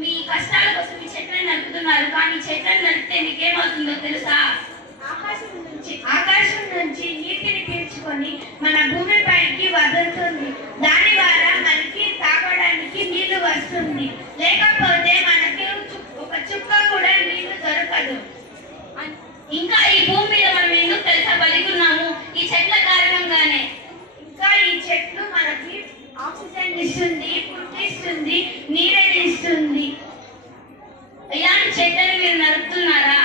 కష్టాల కోసం ఈ చెట్లను నరుకుతున్నారు కానీ చెట్లను నరికితే మీకేమవుతుందో తెలుసా? ఆకాశం నుంచి ఆకాశం నుంచి నీటిని పీల్చుకొని మన భూమిపైకి వదులుతుంది. దాని ద్వారా మనకి తాగడానికి నీళ్ళు వస్తుంది. లేకపోతే మనకి ఒక చుక్క కూడా నీళ్ళు దొరకదు. ఇంకా ఈ భూమి మీద మనం ఎందుకు తెలుసా బతికున్నాము ఈ చెట్ల కారణంగానే. ఇంకా ఈ చెట్లు మనకి ఆక్సిజన్ ఇస్తుంది పుట్టిస్తుంది ఇస్తుంది ఇలాంటి చెట్లను మీరు నరుకుతున్నారా